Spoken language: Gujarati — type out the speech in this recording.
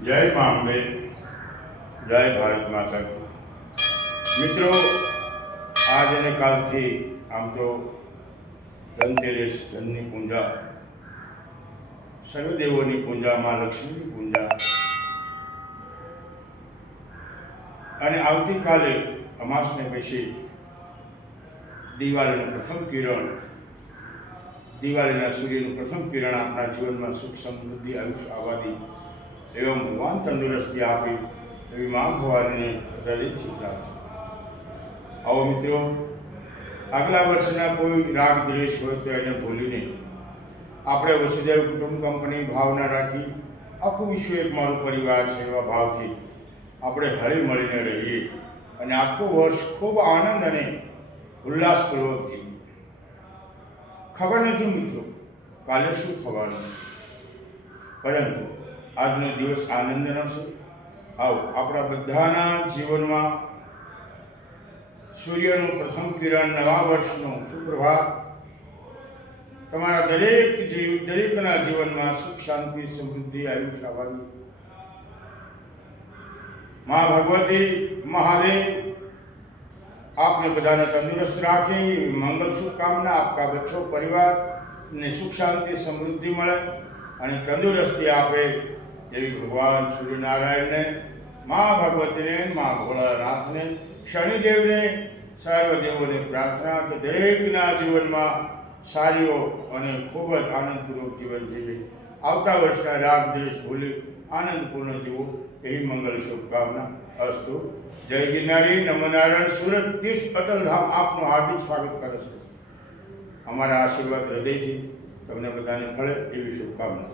जय मां अम्बे, जय भारत माता की। मित्रों, आज ने काल थी आम तो धनतेरस, धननी पूजा, सर्वदेवों पूजा, मां लक्ष्मी की पूजा અને આવતીકાલે અમાસને પછી દિવાળીનું પ્રથમ કિરણ, દિવાળીના સૂર્યનું પ્રથમ કિરણ આપણા જીવનમાં સુખ સમૃદ્ધિ આયુષ્ય આબાદી એवं ભગવાન તંદુરસ્તી આપી એવી મા ભવાનીને હૃદયથી પ્રાર્થના। આવો મિત્રો, આગલા વર્ષના કોઈ રાગ દ્વેષ હોય તો એને ભૂલીને આપણે વસુદેવ કુટુંબ કંપની ભાવના રાખી આખું વિશ્વ એક મારું પરિવાર છે એવા ભાવથી આપણે હળી મળીને રહીએ અને આખું વર્ષ ખૂબ આનંદ અને ઉલ્લાસપૂર્વક જીવીએ। ખબર નથી મિત્રો કાલે શું થવાનું, પરંતુ આજનો દિવસ આનંદનો છે। આવો આપણા બધાના જીવનમાં સૂર્યનું પ્રથમ કિરણ, નવા વર્ષનું સુપ્રભાત તમારા દરેકના જીવનમાં સુખ શાંતિ સમૃદ્ધિ આયુષ્ય આબાદી माँ भगवती महादेव आपने बधाने तंदुरुस्त राखे, मंगल शुभकामना। आपका बच्चों परिवार ने सुख शांति समृद्धि मळे और तंदुरुस्ती आपे एवं भगवान सूर्यनारायण ने, माँ भगवती ने, माँ भोलानाथ ने, शनिदेव ने, सर्वदेवों ने प्रार्थना कि दरेकना जीवन में सारीओ और खूब ज आनंदपूर्वक जीवन जीवे, आवता वर्षना राग द्वेष भूली आनंदपूर्ण जीवो यही मंगल शुभकामना। अस्तु। जय गिरनारी, नमो नारायण। सूरत तीर्थ अटल धाम आपનું हार्दिक स्वागत કરે છે। અમારા આશીર્વાદ હૃદયથી તમને બધાને ફળે એવી શુભકામના।